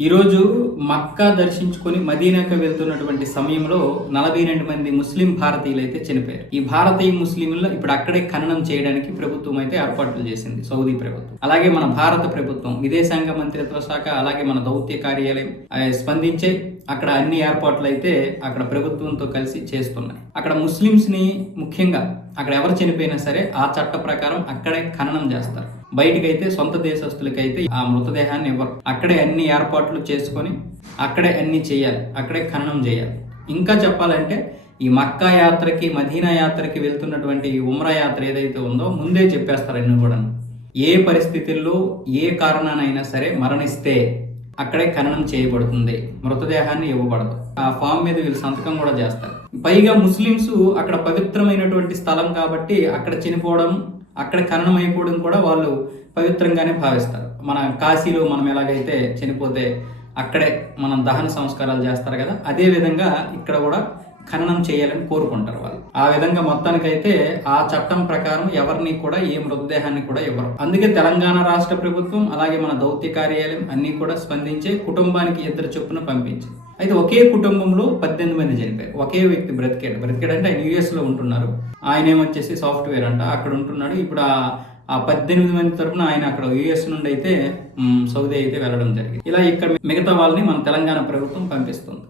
ఈరోజు మక్కా దర్శించుకొని మదీనాకు వెళ్తున్నటువంటి సమయంలో నలభై రెండు మంది ముస్లిం భారతీయులు అయితే చనిపోయారు. ఈ భారతీయ ముస్లింలు ఇప్పుడు అక్కడే ఖననం చేయడానికి ప్రభుత్వం అయితే ఏర్పాట్లు చేసింది సౌదీ ప్రభుత్వం. అలాగే మన భారత ప్రభుత్వం విదేశాంగ మంత్రిత్వ శాఖ అలాగే మన దౌత్య కార్యాలయం స్పందించే అక్కడ అన్ని ఏర్పాట్లు అయితే అక్కడ ప్రభుత్వంతో కలిసి చేస్తున్నాయి. అక్కడ ముస్లిమ్స్ని ముఖ్యంగా అక్కడ ఎవరు చనిపోయినా సరే ఆ చట్ట ప్రకారం అక్కడే ఖననం చేస్తారు. బయటకైతే సొంత దేశస్తులకైతే ఆ మృతదేహాన్ని ఇవ్వరు. అక్కడే అన్ని ఏర్పాట్లు చేసుకొని అక్కడే అన్ని చేయాలి. అక్కడే ఖననం చేయాలి. ఇంకా చెప్పాలంటే ఈ మక్కా యాత్రకి మదీనా యాత్రకి వెళ్తున్నటువంటి ఈ ఉమ్రా యాత్ర ఏదైతే ఉందో ముందే చెప్పేస్తారు అన్ని కూడా. ఏ పరిస్థితుల్లో ఏ కారణానైనా సరే మరణిస్తే అక్కడే ఖననం చేయబడుతుంది. మృతదేహాన్ని ఇవ్వబడదు. ఆ ఫామ్ మీద వీళ్ళు సంతకం కూడా చేస్తారు. పైగా ముస్లిమ్స్ అక్కడ పవిత్రమైనటువంటి స్థలం కాబట్టి అక్కడ చనిపోవడం అక్కడ ఖననం అయిపోవడం కూడా వాళ్ళు పవిత్రంగానే భావిస్తారు. మన కాశీలో మనం ఎలాగైతే చనిపోతే అక్కడే మనం దహన సంస్కారాలు చేస్తారు కదా అదే విధంగా ఇక్కడ కూడా ఖననం చేయాలని కోరుకుంటారు వాళ్ళు. ఆ విధంగా మొత్తానికైతే ఆ చట్టం ప్రకారం ఎవరిని కూడా ఏ మృతదేహాన్ని కూడా ఇవ్వరు. అందుకే తెలంగాణ రాష్ట్ర ప్రభుత్వం అలాగే మన దౌత్య కార్యాలయం అన్నీ కూడా స్పందించి కుటుంబానికి ఇద్దరు చొప్పున పంపించి అయితే ఒకే కుటుంబంలో పద్దెనిమిది మంది చనిపోయారు. ఒకే వ్యక్తి బ్రతికాడు. బ్రతికాడు అంటే ఆయన యూఎస్లో ఉంటున్నారు. ఆయన ఏమొచ్చేసి సాఫ్ట్వేర్ అంట. అక్కడ ఉంటున్నాడు. ఇప్పుడు ఆ పద్దెనిమిది మంది తరపున ఆయన అక్కడ యుఎస్ నుండి అయితే సౌదీ అయితే వెళ్ళడం జరిగింది. ఇలా ఇక్కడ మిగతా వాళ్ళని మన తెలంగాణ ప్రభుత్వం పంపిస్తుంది.